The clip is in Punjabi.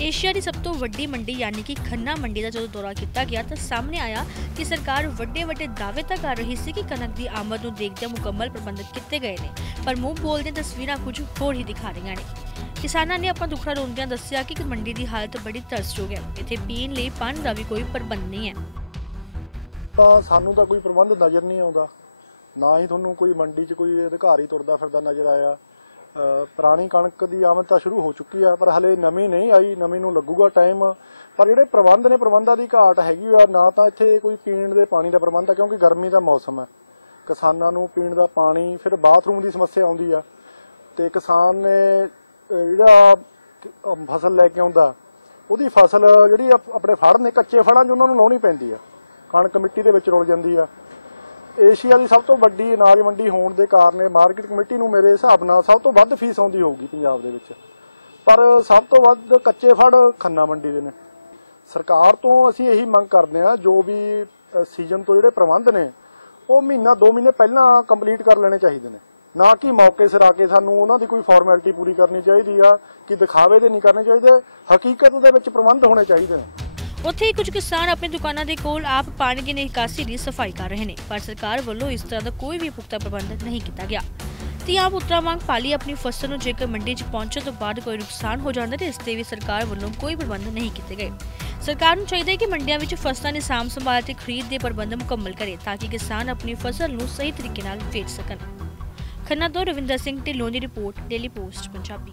ਏਸ਼ੀਆ ਦੀ ਸਭ ਤੋਂ ਵੱਡੀ ਮੰਡੀ ਯਾਨੀ ਕਿ ਖੰਨਾ ਮੰਡੀ ਦਾ ਜਦੋਂ ਦੌਰਾ ਕੀਤਾ ਗਿਆ ਤਾਂ ਸਾਹਮਣੇ ਆਇਆ ਕਿ ਸਰਕਾਰ ਵੱਡੇ ਵੱਡੇ ਦਾਅਵੇ ਤਾਂ ਕਰ ਰਹੀ ਸੀ ਕਿ ਕਣਕ ਦੀ ਆਮਦ ਨੂੰ ਦੇਖਦਿਆਂ ਮੁਕੰਮਲ ਪ੍ਰਬੰਧ ਕੀਤੇ ਗਏ ਨੇ, ਪਰ ਮੂੰਹ ਬੋਲਦੀਆਂ ਤਸਵੀਰਾਂ ਕੁਝ ਹੋਰ ਹੀ ਦਿਖਾ ਰਹੀਆਂ ਨੇ। ਕਿਸਾਨਾਂ ਨੇ ਆਪਣਾ ਦੁੱਖੜਾ ਰੋਂਦਿਆਂ ਦੱਸਿਆ ਕਿ ਮੰਡੀ ਦੀ ਹਾਲਤ ਬੜੀ ਤਰਸਯੋਗ ਹੈ। ਇੱਥੇ ਪੀਣ ਲਈ ਪਾਣੀ ਦਾ ਵੀ ਕੋਈ ਪ੍ਰਬੰਧ ਨਹੀਂ ਹੈ। ਤਾਂ ਸਾਨੂੰ ਤਾਂ ਕੋਈ ਪ੍ਰਬੰਧ ਨਜ਼ਰ ਨਹੀਂ ਆਉਂਦਾ। ਨਾ ਹੀ ਤੁਹਾਨੂੰ ਕੋਈ ਮੰਡੀ 'ਚ ਕੋਈ ਅਧਿਕਾਰੀ ਤੁਰਦਾ ਫਿਰਦਾ ਨਜ਼ਰ ਆਇਆ। ਪੁਰਾਣੀ ਕਣਕ ਦੀ ਆਮਦ ਤਾਂ ਸ਼ੁਰੂ ਹੋ ਚੁੱਕੀ ਆ ਪਰ ਹਲੇ ਨਵੀਂ ਨਹੀਂ ਆਈ, ਨਵੀਂ ਨੂੰ ਲੱਗੂਗਾ ਟਾਈਮ ਪਰ ਜਿਹੜੇ ਪ੍ਰਬੰਧ ਨੇ, ਪ੍ਰਬੰਧਾਂ ਦੀ ਘਾਟ ਹੈਗੀ ਆ, ਨਾ ਤਾਂ ਇੱਥੇ ਕੋਈ ਪੀਣ ਦੇ ਪਾਣੀ ਦਾ ਪ੍ਰਬੰਧ ਆ, ਕਿਉਂਕਿ ਗਰਮੀ ਦਾ ਮੌਸਮ ਹੈ ਕਿਸਾਨਾਂ ਨੂੰ ਪੀਣ ਦਾ ਪਾਣੀ, ਫਿਰ ਬਾਥਰੂਮ ਦੀ ਸਮੱਸਿਆ ਆਉਂਦੀ ਆ। ਤੇ ਕਿਸਾਨ ਨੇ ਜਿਹੜਾ ਫਸਲ ਲੈ ਕੇ ਆਉਂਦਾ, ਉਹਦੀ ਫਸਲ ਜਿਹੜੀ ਆਪਣੇ ਫੜ ਨੇ, ਕੱਚੇ ਫੜਾਂ 'ਚ ਉਹਨਾਂ ਨੂੰ ਲਾਉਣੀ ਪੈਂਦੀ ਆ। ਕਣਕ ਮਿੱਟੀ ਦੇ ਵਿੱਚ ਰੁਲ ਜਾਂਦੀ ਆ। ਏਸ਼ੀਆ ਦੀ ਸਭ ਤੋਂ ਵੱਡੀ ਅਨਾਜ ਮੰਡੀ ਹੋਣ ਦੇ ਕਾਰਨ ਮਾਰਕੀਟ ਕਮੇਟੀ ਨੂੰ ਮੇਰੇ ਹਿਸਾਬ ਨਾਲ ਸਭ ਤੋਂ ਵੱਧ ਫੀਸ ਆਉਂਦੀ ਹੋਊਗੀ ਪੰਜਾਬ ਦੇ ਵਿੱਚ। ਪਰ ਸਭ ਤੋਂ ਵੱਧ ਕੱਚੇ ਫੜ ਖੰਨਾ ਮੰਡੀ ਦੇ ਨੇ। ਸਰਕਾਰ ਤੋਂ ਅਸੀਂ ਇਹੀ ਮੰਗ ਕਰਦੇ ਆ ਜੋ ਵੀ ਸੀਜ਼ਨ ਤੋਂ ਜਿਹੜੇ ਪ੍ਰਬੰਧ ਨੇ, ਉਹ ਮਹੀਨਾ 2 ਮਹੀਨੇ ਪਹਿਲਾਂ ਕੰਪਲੀਟ ਕਰ ਲੈਣੇ ਚਾਹੀਦੇ ਨੇ। ਨਾ ਕਿ ਮੌਕੇ ਸਿਰ ਆ ਕੇ ਸਾਨੂੰ ਉਹਨਾਂ ਦੀ ਕੋਈ ਫਾਰਮੈਲਿਟੀ ਪੂਰੀ ਕਰਨੀ ਚਾਹੀਦੀ ਆ, ਕਿ ਦਿਖਾਵੇ ਦੇ ਨਹੀਂ ਕਰਨੇ ਚਾਹੀਦੇ। ਹਕੀਕਤ ਦੇ ਵਿੱਚ ਪ੍ਰਬੰਧ ਹੋਣੇ ਚਾਹੀਦੇ ਨੇ। ਉੱਥੇ ਹੀ ਕੁਝ ਕਿਸਾਨ ਆਪਣੀ ਦੁਕਾਨਾਂ ਦੇ ਕੋਲ ਆਪ ਪਾਣੀ ਦੀ ਨਿਕਾਸੀ ਦੀ ਸਫ਼ਾਈ ਕਰ ਰਹੇ ਨੇ, ਪਰ ਸਰਕਾਰ ਵੱਲੋਂ ਇਸ ਤਰ੍ਹਾਂ ਦਾ ਕੋਈ ਵੀ ਪੁਖਤਾ ਪ੍ਰਬੰਧ ਨਹੀਂ ਕੀਤਾ ਗਿਆ। ਤੇ ਆਪ ਉਤਰਾ ਮੰਗ ਪਾਲੀ ਆਪਣੀ ਫਸਲ ਨੂੰ ਜੇਕਰ ਮੰਡੀ 'ਚ ਪਹੁੰਚਣ ਤੋਂ ਬਾਅਦ ਕੋਈ ਨੁਕਸਾਨ ਹੋ ਜਾਂਦਾ ਤੇ ਇਸ ਤੇ ਵੀ ਸਰਕਾਰ ਵੱਲੋਂ ਕੋਈ ਪ੍ਰਬੰਧ ਨਹੀਂ ਕੀਤੇ ਗਏ। ਸਰਕਾਰ ਨੂੰ ਚਾਹੀਦਾ ਹੈ ਕਿ ਮੰਡੀਆਂ ਵਿੱਚ ਫਸਲਾਂ ਦੀ ਸਾਂਭ ਸੰਭਾਲ ਤੇ ਖਰੀਦ ਦੇ ਪ੍ਰਬੰਧ ਮੁਕੰਮਲ ਕਰੇ ਤਾਂ ਕਿ ਕਿਸਾਨ ਆਪਣੀ ਫਸਲ ਨੂੰ ਸਹੀ ਤਰੀਕੇ ਨਾਲ ਵੇਚ ਸਕਣ। ਖੰਨਾ ਤੋਂ ਰਵਿੰਦਰ ਸਿੰਘ ਢਿੱਲੋਂ ਦੀ ਰਿਪੋਰਟ, ਡੇਲੀ ਪੋਸਟ, ਪੰਜਾਬੀ।